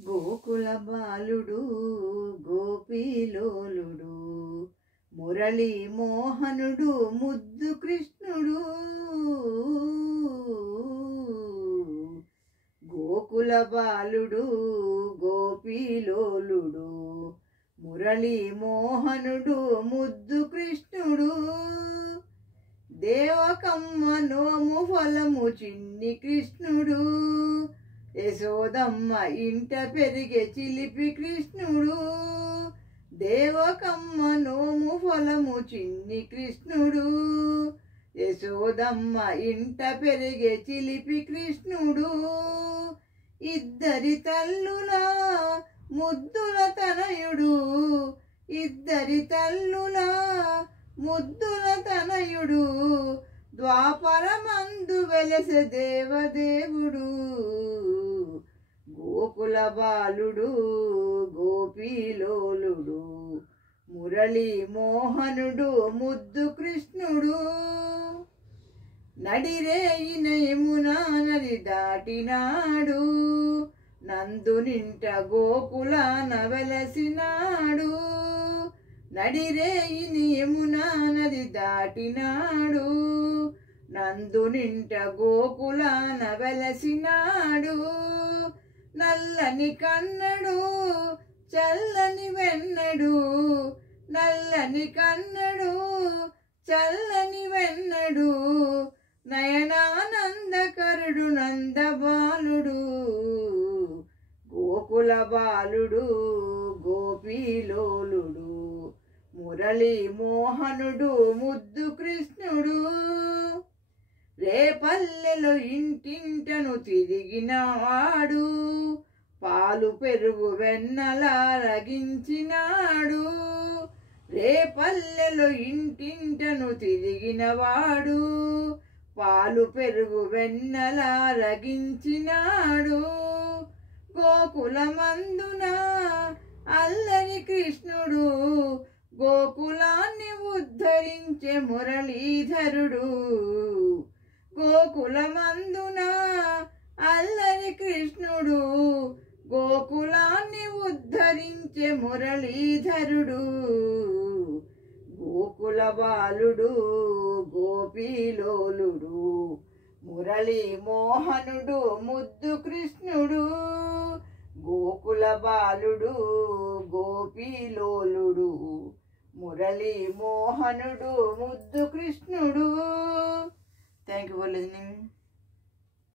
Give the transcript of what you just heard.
గోకుల బాలుడు గోపీలోలుడు మురళీ మోహనుడు ముద్దు కృష్ణుడు. గోకుల బాలుడు గోపీలోలుడు మురళీ మోహనుడు ముద్దు కృష్ణుడు. దేవకమ్మ నోము ఫలము చిన్ని కృష్ణుడు. యశోదమ్మ ఇంట పెరిగే చిలిపి కృష్ణుడు. దేవకమ్మ నోము ఫలము చిన్ని కృష్ణుడు. యశోదమ్మ ఇంట పెరిగే చిలిపి కృష్ణుడు. ఇద్దరి తల్లుల ముద్దుల తనయుడు. ఇద్దరి తల్లుల ముద్దుల తనయుడు. ద్వాపరమందు వెలసె దేవదేవుడు. గోకుల బాలుడు గోపీలోలుడు మురళీ మోహనుడు ముద్దు కృష్ణుడు. నడిరేయిన యమునా నది దాటినాడు. నందునింట గోకులాన వెలసినాడు. నడిరేయిని యమునా నది దాటినాడు. నందునింట గోకులాన వెలసినాడు. నల్లని కన్నడు చల్లని వెన్నడు. నల్లని కన్నడు చల్లని వెన్నడు. నయనానందకరుడు నందబాలుడు. గోకుల బాలుడు గోపీలోలుడు మురళీ మోహనుడు ముద్దు కృష్ణుడు. రేపల్లెలో ఇంటింటను తిరిగినవాడు. పాలు పెరుగు వెన్నలా రగించినాడు. రేపల్లెలో ఇంటింటను తిరిగినవాడు. పాలు పెరుగు వెన్నలా రగించినాడు. గోకులమందున అల్లరి కృష్ణుడు. గోకులాన్ని ఉద్ధరించే మురళీధరుడు. గోకులమందున అల్లరి కృష్ణుడు. గోకులాన్ని ఉద్ధరించే మురళీధరుడు. గోకుల బాలుడు గోపీలోలుడు మురళీ మోహనుడు ముద్దు కృష్ణుడు. గోకుల బాలుడు గోపీలోలుడు మురళీ మోహనుడు ముద్దు కృష్ణుడు. Thank you for listening.